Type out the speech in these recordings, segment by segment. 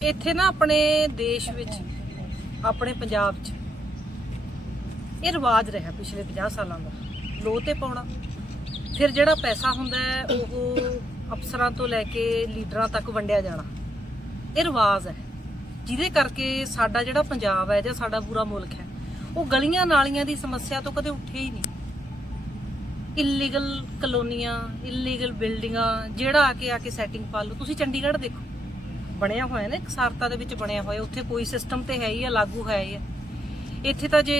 ਇੱਥੇ ਨਾ ਆਪਣੇ ਦੇਸ਼ ਵਿੱਚ, ਆਪਣੇ ਪੰਜਾਬ 'ਚ ਇਹ ਰਿਵਾਜ ਰਿਹਾ ਪਿਛਲੇ 50 ਸਾਲਾਂ ਦਾ। ਲੋਹ ਤੇ ਪਾਉਣਾ। ਫਿਰ ਜਿਹੜਾ ਪੈਸਾ ਹੁੰਦਾ ਉਹ ਅਫਸਰਾਂ ਤੋਂ ਲੈ ਕੇ ਲੀਡਰਾਂ ਤੱਕ ਵੰਡਿਆ ਜਾਣਾ। ਇਹ ਰਿਵਾਜ ਹੈ। ਜਿਹਦੇ ਕਰਕੇ ਸਾਡਾ ਜਿਹੜਾ ਪੰਜਾਬ ਹੈ ਜਾਂ ਸਾਡਾ ਪੂਰਾ ਮੁਲਕ ਹੈ, ਉਹ ਗਲੀਆਂ ਨਾਲੀਆਂ ਦੀ ਸਮੱਸਿਆ ਤੋਂ ਕਦੇ ਉੱਠੇ ਹੀ ਨਹੀਂ। ਇਲੀਗਲ ਕਲੋਨੀਆਂ ਇਲੀਗਲ ਬਿਲਡਿੰਗਾਂ ਜਿਹੜਾ ਆ ਕੇ ਆ ਕੇ ਸੈਟਿੰਗ ਪਾ ਲਓ। ਤੁਸੀਂ ਚੰਡੀਗੜ੍ਹ ਦੇਖੋ। ਬਣਿਆ ਹੋਇਆ ਨਾ ਇਕਸਾਰਤਾ ਦੇ ਵਿੱਚ ਬਣਿਆ ਹੋਇਆ, ਉੱਥੇ ਕੋਈ ਸਿਸਟਮ ਤੇ ਹੈ ਹੀ ਆ, ਲਾਗੂ ਹੈ ਹੀ ਆ। ਇੱਥੇ ਤਾਂ ਜੇ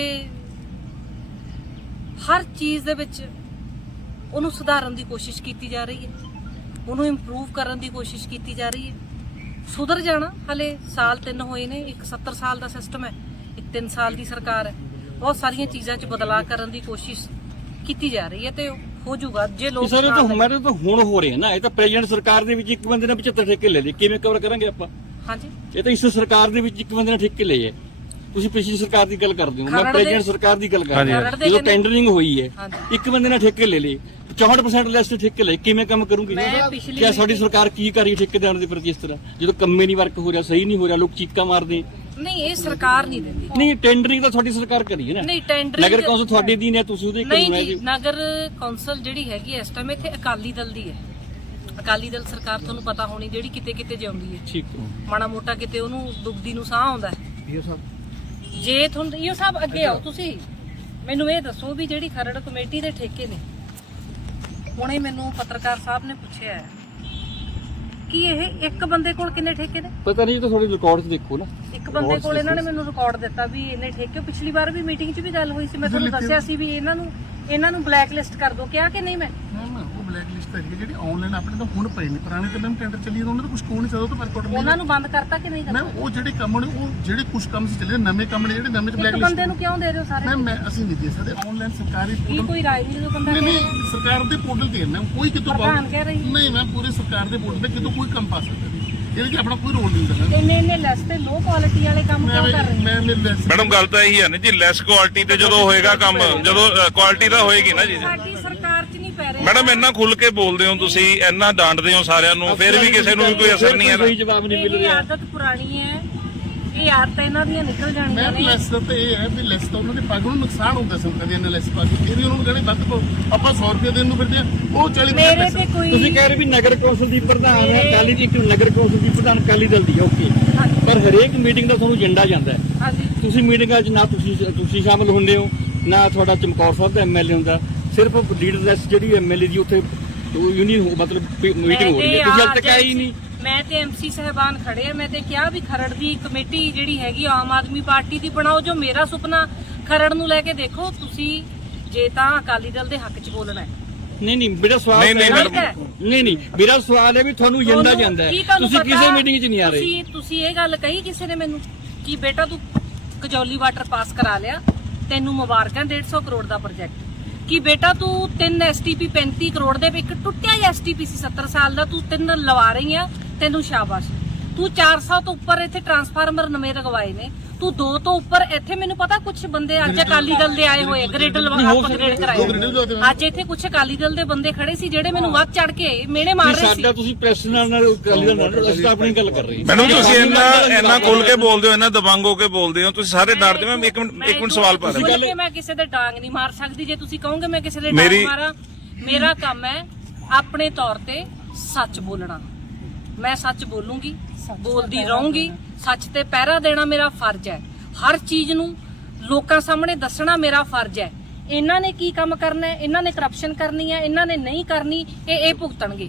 ਹਰ ਚੀਜ਼ ਦੇ ਵਿੱਚ ਉਹਨੂੰ ਸੁਧਾਰਨ ਦੀ ਕੋਸ਼ਿਸ਼ ਕੀਤੀ ਜਾ ਰਹੀ ਹੈ, ਉਹਨੂੰ ਇੰਪਰੂਵ ਕਰਨ ਦੀ ਕੋਸ਼ਿਸ਼ ਕੀਤੀ ਜਾ ਰਹੀ ਹੈ। ਸੁਧਰ ਜਾਣਾ, ਹਲੇ ਸਾਲ ਤਿੰਨ ਹੋਏ ਨੇ, ਇੱਕ 70 ਸਾਲ ਦਾ ਸਿਸਟਮ ਹੈ, ਇੱਕ 3 ਸਾਲ ਦੀ ਸਰਕਾਰ ਹੈ। ਬਹੁਤ ਸਾਰੀਆਂ ਚੀਜ਼ਾਂ 'ਚ ਬਦਲਾਅ ਕਰਨ ਦੀ ਕੋਸ਼ਿਸ਼ ਕੀਤੀ ਜਾ ਰਹੀ ਹੈ ਤੇ ਹੋ ਜਾਊਗਾ ਜੇ ਲੋਕ ਸਾਰੇ ਤਾਂ ਨਾਲ ਹਮਾਰੇ ਤਾਂ ਹੁਣ ਹੋ ਰਹੇ ਨਾ ਇਹ ਤਾਂ ਪ੍ਰੈਜ਼ੀਡੈਂਟ ਸਰਕਾਰ ਦੇ ਵਿੱਚ ਇੱਕ ਬੰਦੇ ਨੇ 75 ਠੇਕੇ ਲੈ ਲਏ। ਕਿਵੇਂ ਕਵਰ ਕਰਾਂਗੇ ਆਪਾਂ? ਹਾਂਜੀ। ਇਹ ਤਾਂ ਇਸ ਸਰਕਾਰ ਦੇ ਵਿੱਚ ਇੱਕ ਬੰਦੇ ਨੇ ਠੇਕੇ ਲਏ ਤੁਸੀਂ ਪਿਛਲੀ ਸਰਕਾਰ ਦੀ ਗੱਲ ਕਰਦੇ ਹੋ। ਮੈਂ ਪ੍ਰੈਜ਼ੀਡੈਂਟ ਸਰਕਾਰ ਦੀ ਗੱਲ ਕਰ ਰਿਹਾ। ਜਦੋਂ ਟੈਂਡਰਿੰਗ ਹੋਈ ਹੈ। ਇੱਕ ਬੰਦੇ ਨੇ ਠੇਕੇ ਲੈ ਲਏ। 64% ਲੈਸ ਠੇਕੇ ਲਏ। ਕਿਵੇਂ ਕੰਮ ਕਰੂਗੀ? ਕਿਆ ਸਾਡੀ ਸਰਕਾਰ ਕੀ ਕਰ ਰਹੀ ਠੇਕੇਦਾਰਾਂ ਦੇ ਪ੍ਰਤੀ ਇਸ ਤਰ੍ਹਾਂ? ਜਦੋਂ ਕੰਮੇ ਨਹੀਂ ਵਰਕ ਹੋ ਰਿਹਾ ਸਹੀ ਨਹੀਂ ਹੋ ਰਿਹਾ ਲੋਕ ਚੀਕਾਂ ਮਾਰਦੇ। ਨਹੀਂ ਇਹ ਸਰਕਾਰ ਨਹੀਂ ਦਿੰਦੀ। ਨਹੀਂ ਟੈਂਡਰਿੰਗ ਤਾਂ ਤੁਹਾਡੀ ਸਰਕਾਰ ਕਰੀ ਹੈ ਨਾ। ਨਹੀਂ ਟੈਂਡਰਿੰਗ ਨਗਰ ਕੌਂਸਲ ਤੁਹਾਡੀ ਦੀ ਨੇ ਤੁਸੀਂ ਉਹਦੇ ਨਹੀਂ ਕਰਨਾ ਜੀ ਜੀ ਨਗਰ ਕੌਂਸਲ ਜਿਹੜੀ ਹੈਗੀ ਹੈ ਇਸ ਟਾਈਮ ਇੱਥੇ ਅਕਾਲੀ ਦਲ ਦੀ ਹੈ। ਅਕਾਲੀ ਦਲ ਸਰਕਾਰ ਤੁਹਾਨੂੰ ਪਤਾ ਹੋਣੀ ਜਿਹੜੀ ਕਿਤੇ ਕਿਤੇ ਜਿਉਂਦੀ ਹੈ। ਠੀਕ ਮਾੜਾ ਮੋਟਾ ਕਿਤੇ ਉਹਨੂੰ ਦੁਬਦੀ ਨੂੰ ਸਾਹ ਆਉਂਦਾ ਜੇ ਤੁਹਾਨੂੰ ਇਹ ਸਭ ਅੱਗੇ ਆਓ ਤੁਸੀਂ। ਮੈਨੂੰ ਇਹ ਦੱਸੋ ਵੀ ਜਿਹੜੀ ਖਰੜ ਕਮੇਟੀ ਦੇ ਠੇਕੇ ਨੇ ਹੁਣੇ ਮੈਨੂੰ ਪੱਤਰਕਾਰ ਸਾਹਿਬ ਨੇ ਪੁੱਛਿਆ ਹੈ। ਕਿ ਇਹ ਇੱਕ ਬੰਦੇ ਕੋਲ ਕਿੰਨੇ ਠੇਕੇ ਨੇ? ਪਤਾ ਨਹੀਂ ਇਹ ਤਾਂ ਤੁਹਾਡੇ ਰਿਕਾਰਡ 'ਚ ਦੇਖੋ ਨਾ। ਇੱਕ ਬੰਦੇ ਕੋਲ ਇਹਨਾਂ ਨੇ ਮੈਨੂੰ ਰਿਕਾਰਡ ਦਿੱਤਾ ਵੀ ਇਹਨੇ ਠੇਕੇ। ਪਿਛਲੀ ਵਾਰ ਵੀ ਮੀਟਿੰਗ 'ਚ ਵੀ ਗੱਲ ਹੋਈ ਸੀ ਮੈਂ ਤੁਹਾਨੂੰ ਦੱਸਿਆ ਸੀ ਵੀ ਇਹਨਾਂ ਨੂੰ ਇਹਨਾਂ ਨੂੰ ਬਲੈਕ ਲਿਸਟ ਕਰ ਦਿਓ ਕਿਹਾ ਕਿ ਨਹੀਂ ਮੈਂ? ਨਾ ਨਾ ਉਹ ਬਲੈਕ ਲਿਸਟ ਹੈ ਜਿਹੜੀ ਆਨਲਾਈਨ ਆਪਣੇ ਤਾਂ ਹੁਣ ਪਏ ਨੇ ਪੁਰਾਣੇ ਤਾਂ ਮੈਂ ਟੈਂਡਰ ਚੱਲੀ ਉਹਨਾਂ ਦਾ ਕੁਝ ਕੋਣ ਨਹੀਂ ਚੱਲਦਾ ਤਾਂ ਪਰ ਉਹਨਾਂ ਨੂੰ ਬੰਦ ਕਰਤਾ ਕਿ ਨਹੀਂ ਮੈਂ ਕਰਤਾ? ਉਹ ਜਿਹੜੇ ਕੰਮ ਨੇ ਉਹ ਜਿਹੜੇ ਕੁਝ ਕੰਮ ਸੀ ਚੱਲੇ ਨਵੇਂ ਕੰਮ ਨੇ ਜਿਹੜੇ ਨਵੇਂ ਚ ਬਲੈਕ ਇੱਕ ਬੰਦੇ ਨੂੰ ਕਿਉਂ ਦੇ ਰਹੇ ਹੋ ਸਾਰੇ? ਮੈਂ ਮੈਂ ਅਸੀਂ ਨਹੀਂ ਦੇ ਸਕਦੇ ਆਨਲਾਈਨ ਸਰਕਾਰੀ ਕੀ portal- ਕੋਈ ਰਾਜ ਨਹੀਂ ਬੰਦਾ ਨਹੀਂ ਕਹਿ? ਨਹੀਂ ਰਿਹਾ ਸਰਕਾਰ ਦੇ ਪੋਰਟਲ ਤੇ ਹੈ ਨਾ ਕੋਈ ਕਿਤੋਂ ਪ੍ਰਧਾਨ ਕਹਿ ਰਹੀ ਨਹੀਂ ਮੈਂ ਪੂਰੇ ਸਰਕਾਰ ਦੇ ਪੋਰਟਲ ਤੇ ਕਿਤੋਂ ਕੋਈ ਕੰਮ ਪਾ ਸਕਦਾ ਨਹੀਂ। ਇਹਦੇ 'ਚ ਆਪਣਾ ਕੋਈ ਰੋਲ ਨਹੀਂ ਹੁੰਦਾ ਇੰਨੇ ਇੰਨੇ ਲੈਸ ਤੇ ਲੋ ਕੁਆਲਿਟੀ ਵਾਲੇ ਕੰਮ ਮੈਂ ਕਿਉਂ ਕਰ ਰਹੇ ਹੋ? ਮੈਂ ਮੈਂ ਲੈਸ- ਮੈਡਮ ਗੱਲ ਤਾਂ ਇਹੀ ਹੈ ਨਾ ਜੀ ਲੈਸ ਕੁਆਲਿਟੀ ਤੇ ਜਦੋਂ ਹੋਏਗਾ ਕੰਮ ਜਦੋਂ ਕੁਆਲਿਟੀ ਦਾ ਹੋਏਗੀ ਨਾ ਜੀ। ਸਾਡੀ ਸਰਕਾਰ 'ਚ ਨਹੀਂ ਪੈ ਰਹੇ। ਮੈਡਮ ਇੰਨਾ ਖੁੱਲ ਕੇ ਬੋਲਦੇ ਹੋ ਤੁਸੀਂ ਇੰਨਾ ਡਾਂਟਦੇ ਹੋ ਸਾਰਿਆਂ ਨੂੰ ਫਿਰ ਵੀ ਕਿਸੇ ਨੂੰ ਵੀ ਕੋਈ ਅਸਰ ਨਹੀਂ ਕੋਈ ਹੈ ਜਵਾਬ ਨਹੀਂ ਮਿਲ ਇਹ ਰਿਹਾ। ਆਦਤ ਪੁਰਾਣੀ ਹੈ। ਇਹ ਆਦਤ ਇਹਨਾਂ ਦੀਆਂ ਨਿਕਲ ਜਾਣੀਆਂ ਮੈਂ ਨੇ। ਲੈਸ ਤੇ ਇਹ ਹੈ ਵੀ ਲੈਸ ਤਾਂ ਉਹਨਾਂ ਦੇ ਪੱਗ ਨੂੰ ਨੁਕਸਾਨ ਹੁੰਦਾ ਸੰਤਾਂ ਦੀ ਇਹਨਾਂ ਲੈਸ ਪਾ ਕੇ ਫਿਰ ਵੀ ਉਹਨਾਂ ਨੂੰ ਕਹਿੰਦੇ ਵੱਧ ਪਾਓ। ਆਪਾਂ 100 ਰੁਪਏ ਦੇਣ ਨੂੰ ਫਿਰਦੇ ਆ ਉਹ 40 ਰੁਪਏ ਮੇਰੇ ਲੈਸ ਤੇ ਕੋਈ ਤੁਸੀਂ ਕਹਿ ਰਹੇ ਵੀ ਨਗਰ ਕੌਂਸਲ ਦੀ ਪ੍ਰਧਾਨ ਹੈ ਮੇਰੇ- ਅਕਾਲੀ ਦੀ ਇੱਕ ਨਗਰ ਕੌਂਸਲ ਦੀ ਪ੍ਰਧਾਨ ਅਕਾਲੀ ਦਲ ਦੀ ਹੈ ਓਕੇ ਹਾਂਜੀ। ਪਰ ਹਰੇਕ ਮੀਟਿੰਗ ਦਾ ਤੁਹਾਨੂੰ ਏਜੰਡਾ ਜਾਂਦਾ ਹੈ। ਹਾਂਜੀ। ਤੁਸੀਂ ਮੀਟਿੰਗਾਂ 'ਚ ਨਾ ਤੁਸੀਂ ਤੁਸੀਂ ਸ਼ਾਮਲ ਹੁੰਦੇ ਹੋ ਨਾ ਤੁਹਾਡਾ ਚਮਕੌਰ ਸਾਹਿਬ ਦਾ ਐਮਐਲਏ ਹੁੰਦਾ। ਸਿਰਫ ਲੀਡਰਲੈਸ ਜਿਹੜੀ ਐਮਐਲਏ ਦੀ ਉੱਥੇ ਯੂਨੀਅਨ ਮਤਲਬ ਮੀਟਿੰਗ ਹੋ ਰਹੀ ਹੈ। ਤੁਸੀਂ ਹਾਲ ਤੱਕ ਆਏ ਹੀ ਨਹੀਂ। ਮੈਂ ਤੇ ਐਮਸੀ ਸਹਿਬਾਨ ਖੜੇ ਆ ਮੈਂ ਤੇ ਕਿਹਾ ਵੀ ਖਰੜ ਦੀ ਕਮੇਟੀ ਜਿਹੜੀ ਹੈਗੀ ਆ, ਆਮ ਆਦਮੀ ਪਾਰਟੀ ਦੀ ਬਣਾਓ ਜੋ ਮੇਰਾ ਸੁਪਨਾ ਖਰੜ ਨੂੰ ਲੈ ਕੇ ਦੇਖੋ ਤੁਸੀਂ ਜੇ ਤਾਂ ਅਕਾਲੀ ਦਲ ਦੇ ਹੱਕ 'ਚ ਬੋਲਣਾ ਹੈ। ਨਹੀਂ ਨਹੀਂ ਮੇਰਾ ਸਵਾਲ ਨਹੀਂ, ਨਹੀਂ। ਨਹੀਂ ਨਹੀਂ ਮੇਰਾ ਸਵਾਲ ਹੈ ਵੀ ਤੁਹਾਨੂੰ ਜਾਂਦਾ ਤੁਹਾਨੂੰ ਤੁਸੀਂ ਕਿਸੇ ਮੀਟਿੰਗ 'ਚ ਨਹੀਂ ਆ ਰਹੇ। ਤੁਸੀਂ ਤੁਸੀਂ ਇਹ ਗੱਲ ਕਹੀ ਕਿਸੇ ਨੇ ਮੈਨੂੰ ਕਿ ਬੇਟਾ ਤੂੰ ਕਜੌਲੀ ਵਾਟਰ ਪਾਸ ਕਰਾ ਲਿਆ ਤੈਨੂੰ ਮੁਬਾਰਕਾਂ 150 ਕਰੋੜ ਦਾ ਪ੍ਰੋਜੈਕਟ ਕਿ ਬੇਟਾ ਤੂੰ 3 ਐਸਟੀਪੀ 35 ਕਰੋੜ ਦੇ ਇੱਕ ਟੁੱਟਿਆ ਐਸਟੀਪੀ ਸੀ 70 ਸਾਲ ਦਾ ਤੂੰ ਤਿੰਨ ਲਵਾ ਰਹੀ ਆ ਤੈਨੂੰ ਸ਼ਾਬਾਸ਼। ਤੂੰ 400 ਤੋਂ ਉੱਪਰ ਇੱਥੇ ਟਰਾਂਸਫਾਰਮਰ ਨਵੇਂ ਲਗਵਾਏ ਨੇ। ਤੂੰ ਦੋ ਤੋਂ ਉੱਪਰ ਇੱਥੇ ਮੈਨੂੰ ਪਤਾ ਕੁਝ ਬੰਦੇ ਅੱਜ ਅਕਾਲੀ ਦਲ ਦੇ ਆਏ ਹੋਏ ਗ੍ਰਿਡ ਲਵਾ ਅਪਗ੍ਰੇਡ ਕਰਾਏ। ਅੱਜ ਇੱਥੇ ਕੁਝ ਅਕਾਲੀ ਦਲ ਦੇ ਬੰਦੇ ਖੜੇ ਸੀ ਜਿਹੜੇ ਮੈਨੂੰ ਵੱਧ ਚੜ ਕੇ ਮੇਨੇ ਮਾਰ ਰਹੇ ਸੀ ਸਾਡਾ ਤੁਸੀਂ ਪ੍ਰੈਸ ਨਾਲ ਨਾਲ ਅਕਾਲੀ ਦਲ ਨਾਲ ਅਸੀਂ ਤਾਂ ਆਪਣੀ ਗੱਲ ਕਰ ਰਹੇ ਹਾਂ। ਮੈਡਮ ਤੁਸੀਂ ਇੰਨਾ ਇੰਨਾ ਖੁੱਲ ਕੇ ਬੋਲਦੇ ਹੋ ਇੰਨਾ ਦਬੰਗ ਹੋ ਕੇ ਬੋਲਦੇ ਹੋ ਤੁਸੀਂ ਸਾਰੇ ਡਾਂਟਦੇ ਹੋ। ਮੈਂ ਇੱਕ ਮਿੰਟ ਇੱਕ ਮਿੰਟ ਸਵਾਲ ਪਾ ਰਿਹਾ। ਮੈਂ ਕਿਸੇ ਦੇ ਡਾਂਗ ਨਹੀਂ ਮਾਰ ਸਕਦੀ। ਜੇ ਤੁਸੀਂ ਕਹੋਗੇ ਮੈਂ ਕਿਸੇ ਦੇ ਡਾਂਗ ਮਾਰਾਂ ਮੇਰਾ ਕੰਮ ਹੈ ਆਪਣੇ ਤੌਰ ਤੇ ਸੱਚ ਬੋਲਣਾ। ਮੈਂ ਸੱਚ ਬੋਲੂੰਗੀ ਬੋਲਦੀ ਰਹੂੰਗੀ ਸੱਚ ਤੇ ਪਹਿਰਾ ਦੇਣਾ ਮੇਰਾ ਫਰਜ਼ ਹੈ। ਹਰ ਚੀਜ਼ ਨੂੰ ਲੋਕਾਂ ਸਾਹਮਣੇ ਦੱਸਣਾ ਮੇਰਾ ਫਰਜ਼ ਹੈ। ਇਹਨਾਂ ਨੇ ਕੀ ਕੰਮ ਕਰਨਾ ਹੈ? ਇਹਨਾਂ ਨੇ ਕਰਪਸ਼ਨ ਕਰਨੀ ਹੈ? ਇਹਨਾਂ ਨੇ ਨਹੀਂ ਕਰਨੀ? ਇਹ ਇਹ ਭੁਗਤਣਗੇ।